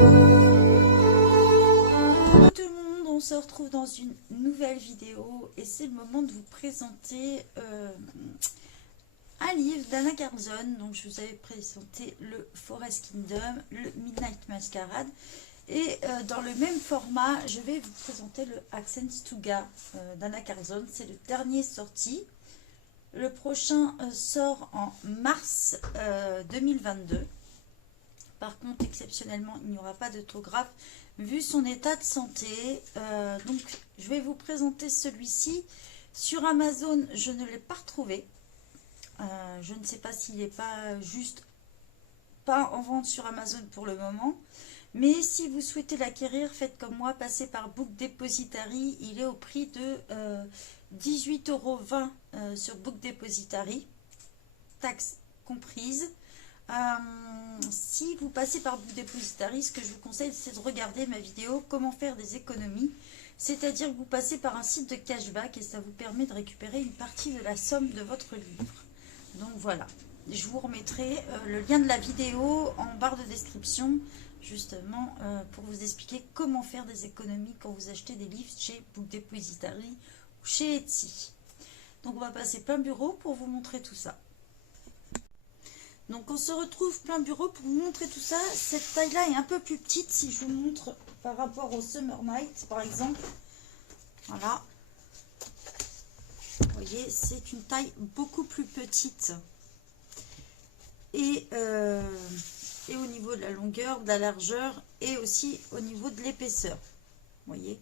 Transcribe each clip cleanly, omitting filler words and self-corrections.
Bonjour tout le monde, on se retrouve dans une nouvelle vidéo et c'est le moment de vous présenter un livre d'Anna Garson. Donc je vous avais présenté le Forest Kingdom, le Midnight Masquerade, et dans le même format je vais vous présenter le Accents to Ga d'Anna Garson. C'est le dernier sorti. Le prochain sort en mars 2022. Par contre, exceptionnellement, il n'y aura pas d'autographe vu son état de santé. Donc, je vais vous présenter celui-ci. Sur Amazon, je ne l'ai pas retrouvé. Je ne sais pas s'il n'est pas juste pas en vente sur Amazon pour le moment. Mais si vous souhaitez l'acquérir, faites comme moi, passez par Book Depository. Il est au prix de 18,20 € sur Book Depository, taxes comprises. Si vous passez par Book Depository, ce que je vous conseille, c'est de regarder ma vidéo comment faire des économies, c'est-à-dire que vous passez par un site de cashback et ça vous permet de récupérer une partie de la somme de votre livre. Donc voilà, je vous remettrai le lien de la vidéo en barre de description, justement pour vous expliquer comment faire des économies quand vous achetez des livres chez Book Depository ou chez Etsy. Donc on va passer plein bureau pour vous montrer tout ça. Donc on se retrouve plein bureau pour vous montrer tout ça. Cette taille-là est un peu plus petite si je vous montre par rapport au Summer Night, par exemple. Voilà. Vous voyez, c'est une taille beaucoup plus petite. Et au niveau de la longueur, de la largeur et aussi au niveau de l'épaisseur. Vous voyez.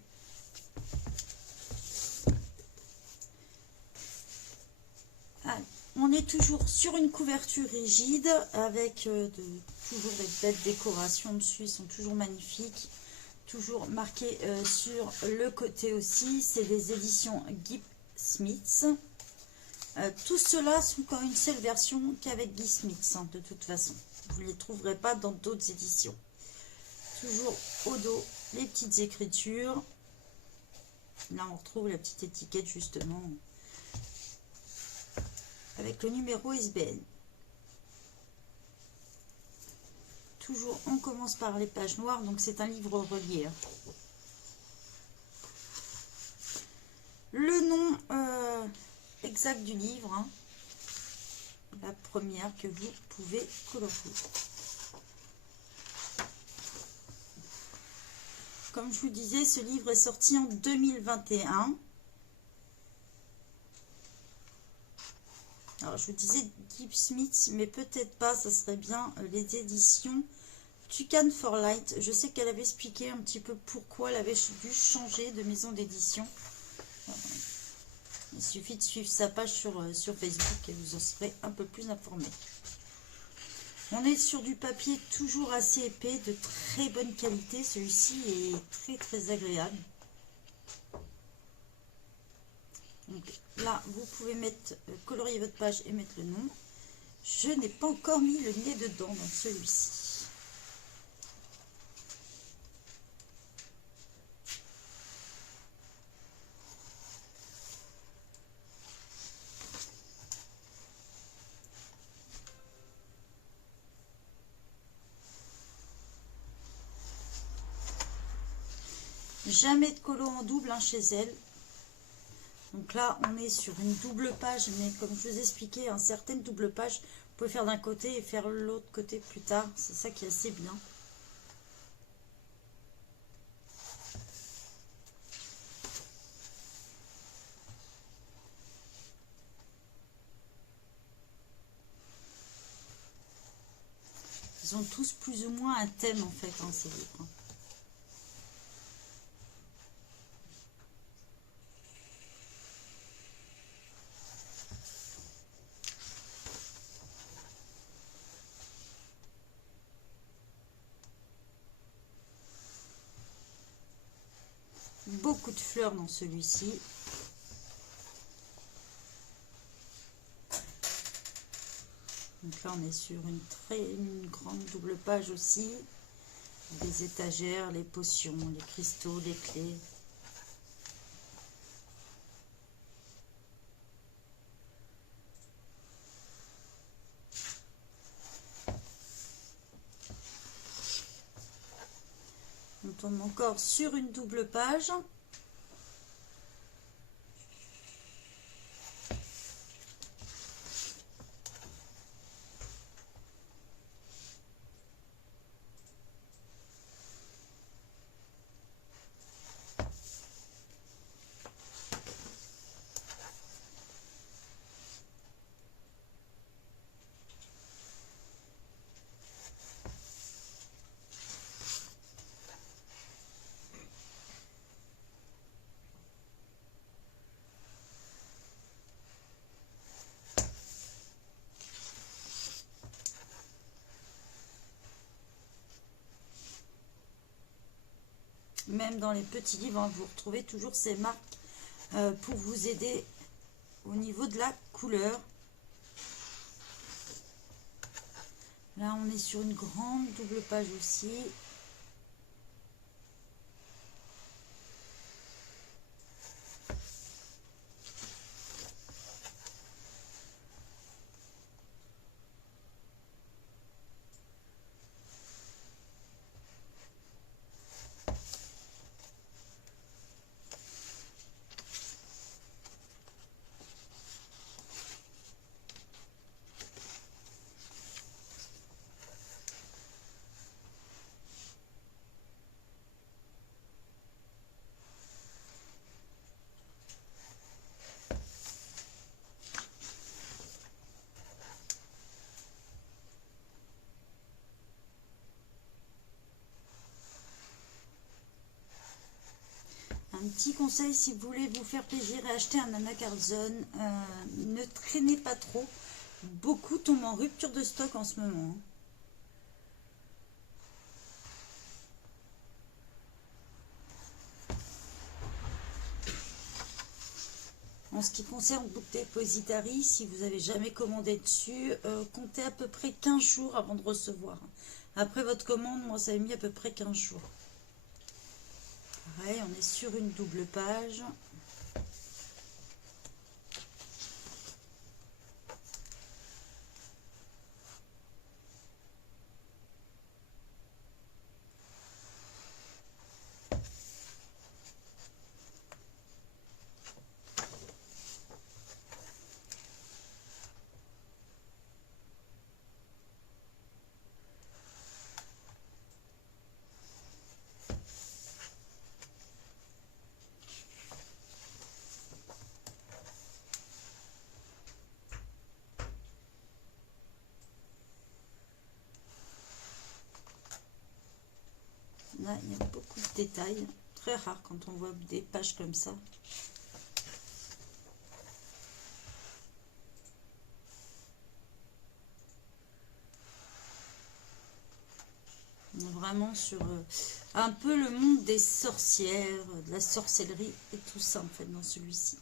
Allez. On est toujours sur une couverture rigide avec toujours des belles décorations dessus, ils sont toujours magnifiques, toujours marqués sur le côté aussi. C'est des éditions Guy Smith. Tout cela sont quand une seule version qu'avec Guy Smith, hein, de toute façon. Vous ne les trouverez pas dans d'autres éditions. Toujours au dos les petites écritures. Là on retrouve la petite étiquette justement, avec le numéro ISBN. Toujours, on commence par les pages noires, donc c'est un livre relié. Le nom exact du livre, hein, la première que vous pouvez colorier. Comme je vous disais, ce livre est sorti en 2021. Alors, je vous disais Guy Smith, mais peut-être pas, ça serait bien les éditions Tucan for Light. Je sais qu'elle avait expliqué un petit peu pourquoi elle avait dû changer de maison d'édition. Il suffit de suivre sa page sur Facebook et vous en serez un peu plus informé. On est sur du papier toujours assez épais, de très bonne qualité. Celui-ci est très agréable. Donc là, vous pouvez mettre, colorier votre page et mettre le nom. Je n'ai pas encore mis le nez dedans dans celui-ci. Jamais de colo en double, hein, chez elle. Donc là, on est sur une double page, mais comme je vous expliquais, certaines doubles pages, vous pouvez faire d'un côté et faire l'autre côté plus tard. C'est ça qui est assez bien. Ils ont tous plus ou moins un thème en fait, hein, ces livres. Beaucoup de fleurs dans celui-ci. Donc là, on est sur une grande double page aussi. Les étagères, les potions, les cristaux, les clés. tombe encore sur une double page. Même dans les petits livres, hein, vous retrouvez toujours ces marques pour vous aider au niveau de la couleur. Là, on est sur une grande double page aussi. Un petit conseil, si vous voulez vous faire plaisir et acheter un anacards zone, ne traînez pas trop. Beaucoup tombent en rupture de stock en ce moment. En ce qui concerne Book Depository, si vous n'avez jamais commandé dessus, comptez à peu près 15 jours avant de recevoir. Après votre commande, moi ça a mis à peu près 15 jours. Pareil, on est sur une double page. Là, il y a beaucoup de détails. Très rare quand on voit des pages comme ça. On est vraiment sur un peu le monde des sorcières, de la sorcellerie et tout ça en fait dans celui-ci.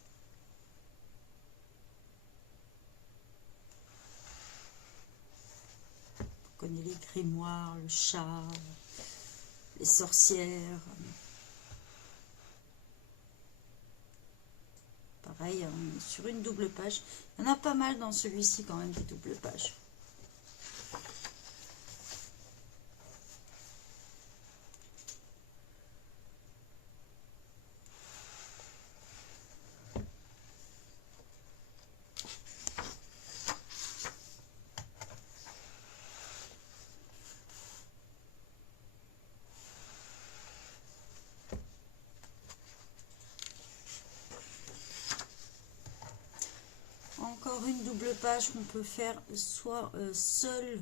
On connaît les grimoires, le chat, les sorcières. Pareil, on est sur une double page. Il y en a pas mal dans celui-ci quand même, des doubles pages. Encore une double page qu'on peut faire soit seule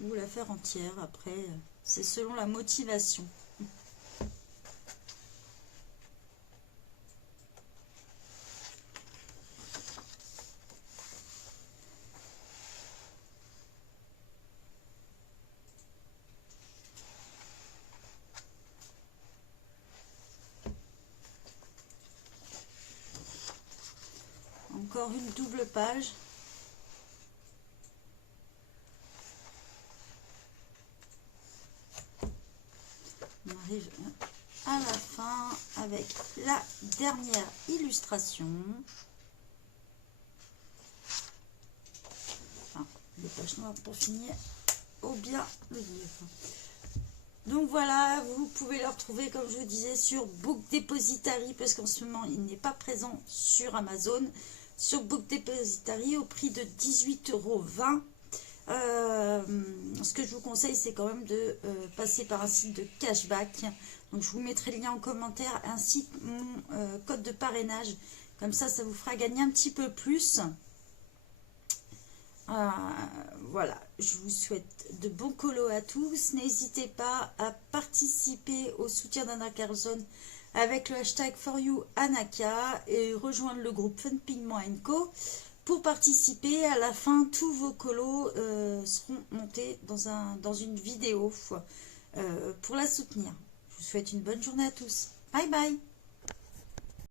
ou la faire entière. Après, c'est selon la motivation. Encore une double page. On arrive à la fin avec la dernière illustration. Enfin, les pages noires pour finir au bien le livre. Donc voilà, vous pouvez le retrouver, comme je vous disais, sur Book Depository, parce qu'en ce moment, il n'est pas présent sur Amazon. Sur Book Depository, au prix de 18,20 €. Ce que je vous conseille, c'est quand même de passer par un site de cashback. Donc je vous mettrai le lien en commentaire, ainsi que mon code de parrainage. Comme ça vous fera gagner un petit peu plus. Voilà, je vous souhaite de bons colos à tous. N'hésitez pas à participer au soutien d'Anna Carlson avec le hashtag #ForYouAnaka et rejoindre le groupe Fun Pigment & Co. Pour participer, à la fin, tous vos colos seront montés dans une vidéo pour la soutenir. Je vous souhaite une bonne journée à tous. Bye bye.